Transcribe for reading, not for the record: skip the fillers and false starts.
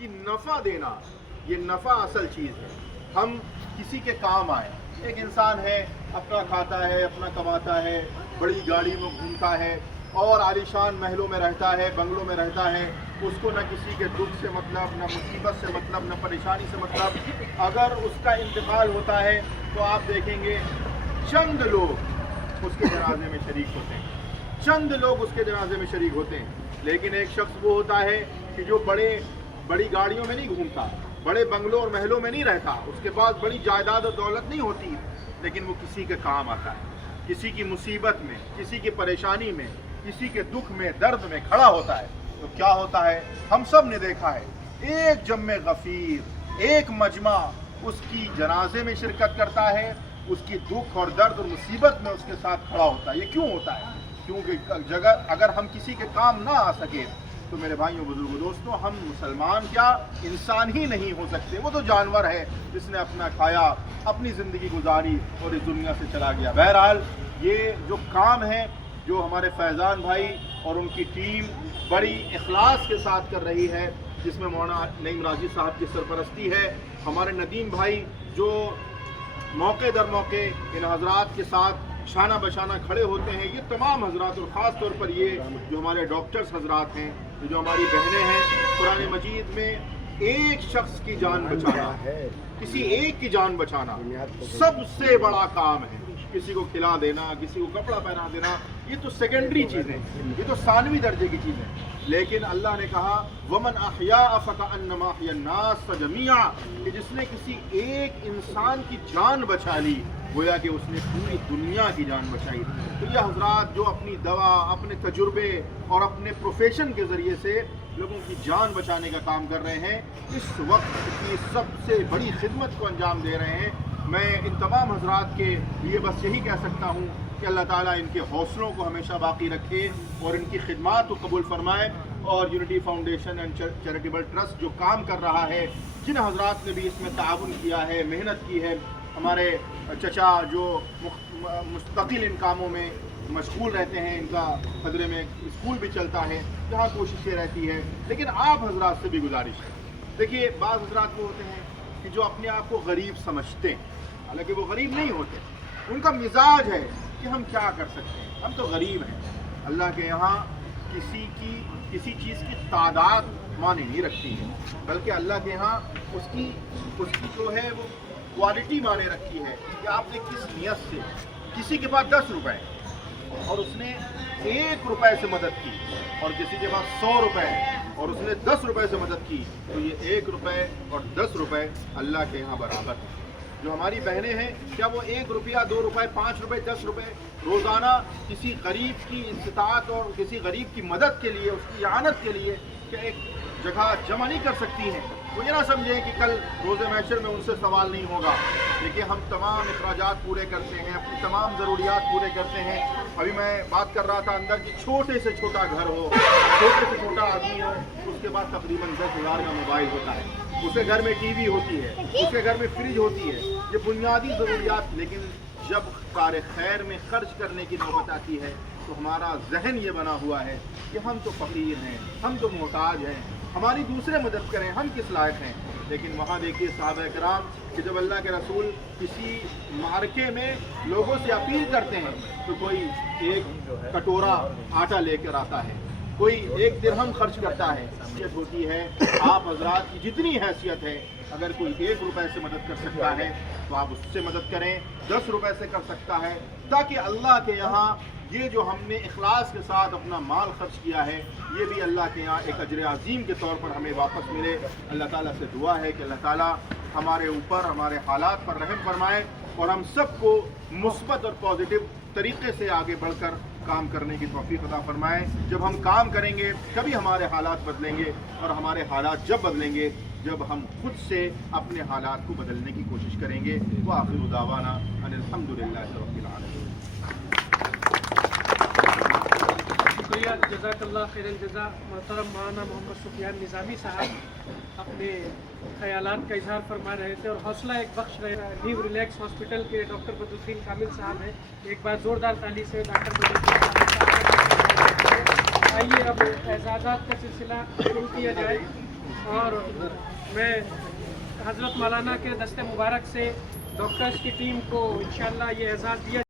कि नफ़ा देना, ये नफ़ा असल चीज़ है। हम किसी के काम आए, एक इंसान है अपना खाता है, अपना कमाता है, बड़ी गाड़ी में घूमता है और आलीशान महलों में रहता है, बंगलों में रहता है, उसको न किसी के दुख से मतलब, न मुसीबत से मतलब, न परेशानी से मतलब। अगर उसका इंतकाल होता है तो आप देखेंगे चंद लोग उसके जनाजे में शरीक होते हैं, चंद लोग उसके जनाजे में शरीक होते हैं। लेकिन एक शख्स वो होता है कि जो बड़ी गाड़ियों में नहीं घूमता, बड़े बंगलों और महलों में नहीं रहता, उसके पास बड़ी जायदाद और दौलत नहीं होती, लेकिन वो किसी के काम आता है, किसी की मुसीबत में, किसी की परेशानी में, किसी के दुख में, दर्द में खड़ा होता है। तो क्या होता है, हम सब ने देखा है, एक जम्मे गफीर, एक मजमा उसकी जनाजे में शिरकत करता है, उसकी दुख और दर्द और मुसीबत में उसके साथ खड़ा होता है। ये क्यों होता है? क्योंकि जगह अगर हम किसी के काम ना आ सके तो मेरे भाइयों, बुजुर्गों, दोस्तों, हम मुसलमान क्या इंसान ही नहीं हो सकते। वो तो जानवर है जिसने अपना खाया, अपनी ज़िंदगी गुजारी और इस दुनिया से चला गया। बहरहाल ये जो काम है, जो हमारे फैज़ान भाई और उनकी टीम बड़ी इखलास के साथ कर रही है, जिसमें मौलाना नईम राजी साहब की सरपरस्ती है, हमारे नदीम भाई जो मौके दर मौके इन हजरात के साथ शाना बशाना खड़े होते हैं, ये तमाम हजरात और ख़ास तौर पर ये जो हमारे डॉक्टर्स हजरात हैं, जो हमारी बहनें हैं, कुरान मजीद में एक शख्स की जान बचाना, किसी एक की जान बचाना सबसे बड़ा काम है। किसी को खिला देना, किसी को कपड़ा पहना देना, ये तो सेकेंडरी चीज़ें, ये तो सानवी दर्जे की चीज़ें। लेकिन अल्लाह ने कहा वमन अहया फकअन्नमा अहयन्नास जमीआ, कि जिसने किसी एक इंसान की जान बचा ली, गोया कि उसने पूरी दुनिया की जान बचाई। तो ये हजरात जो अपनी दवा, अपने तजुर्बे और अपने प्रोफेशन के ज़रिए से लोगों की जान बचाने का काम कर रहे हैं, इस वक्त की सबसे बड़ी खिदमत को अंजाम दे रहे हैं। मैं इन तमाम हजरात के लिए बस यही कह सकता हूँ कि अल्लाह ताला इनके हौसलों को हमेशा बाकी रखे और इनकी खिदमत को कबूल फरमाए। और unity foundation and charitable trust जो काम कर रहा है, जिन हजरात ने भी इसमें ताउन किया है, मेहनत की है, हमारे चचा जो मुस्तकिल इन कामों में मशगूल रहते हैं, इनका खदरे में स्कूल भी चलता है, जहाँ कोशिशें रहती है। लेकिन आप हजरात से भी गुजारिश है, देखिए बाज़ हजरात वो होते हैं कि जो अपने आप को गरीब समझते हैं, हालांकि वो गरीब नहीं होते, उनका मिजाज है कि हम क्या कर सकते हैं, हम तो गरीब हैं। अल्लाह के यहाँ किसी चीज़ की तादाद माने नहीं रखती है, बल्कि अल्लाह के यहाँ उसकी जो है वो क्वालिटी माने रखी है कि आपने किस नियत से, किसी के पास 10 रुपए और उसने 1 रुपए से मदद की, और किसी के पास 100 रुपए और उसने 10 रुपए से मदद की, तो ये 1 रुपए और 10 रुपए अल्लाह के यहाँ बराबर है। जो हमारी बहनें हैं, क्या वो 1 रुपया, 2 रुपए, 5 रुपए, 10 रुपए रोज़ाना किसी गरीब की इस्तात और किसी गरीब की मदद के लिए, उसकी इआनत के लिए क्या एक जगह जमा नहीं कर सकती हैं? वो ये ना समझें कि कल रोज़े महशर में उनसे सवाल नहीं होगा। देखिए हम तमाम अखराजात पूरे करते हैं, अपनी तमाम ज़रूरियात पूरे करते हैं। अभी मैं बात कर रहा था अंदर कि छोटे से छोटा घर हो, छोटे से छोटा आदमी हो, उसके पास तकरीबन 10,000 का मोबाइल होता है, उसके घर में टीवी होती है, उसके घर में फ्रिज होती है, ये बुनियादी ज़रूरियात। लेकिन जब कार खैर में खर्च करने की नौबत आती है तो हमारा जहन ये बना हुआ है कि हम तो फ़कीर हैं, हम तो मोहताज हैं, हमारी दूसरे मदद करें, हम किस लायक हैं। लेकिन वहाँ देखिए सहाबा किराम कि जब अल्लाह के रसूल किसी मार्के में लोगों से अपील करते हैं तो कोई 1 कटोरा आटा लेकर आता है, कोई 1 दिरहम खर्च करता है। हैसियत होती है आप हजरात की जितनी हैसियत है, अगर कोई 1 रुपए से मदद कर सकता है तो आप उससे मदद करें, 10 रुपए से कर सकता है, ताकि अल्लाह के यहाँ ये जो हमने इखलास के साथ अपना माल खर्च किया है, ये भी अल्लाह के यहाँ एक अजर अजीम के तौर पर हमें वापस मिले। अल्लाह ताला से दुआ है कि अल्लाह ताला हमारे ऊपर, हमारे हालात पर रहम फरमाए और हम सबको मुस्बत और पॉजिटिव तरीके से आगे बढ़कर काम करने की तौफीक अता फरमाए। जब हम काम करेंगे तभी हमारे हालात बदलेंगे, और हमारे हालात जब बदलेंगे जब हम खुद से अपने हालात को बदलने की कोशिश करेंगे। व आखिर दावाना अनिल हम्दुलिल्लाहि रब्बिल आलमीन। शुक्रिया, जज़ाकल्लाह खैरल जज़ा। मोहतरम मौलाना मोहम्मद सुफियान निज़ामी साहब अपने ख़यालात का इजहार फरमा रहे थे और हौसला एक बख्श रहे। न्यू रिलैक्स हॉस्पिटल के डॉक्टर बदरुद्दीन कामिल साहब हैं, एक बार ज़ोरदार ताली से डॉक्टर बदरुद्दीन कामिल साहब। आइए अब एजाज़ात का सिलसिला शुरू किया जाए। اور میں حضرت مولانا کے دست مبارک سے ڈاکٹرز کی ٹیم کو انشاءاللہ یہ اعزاز دیا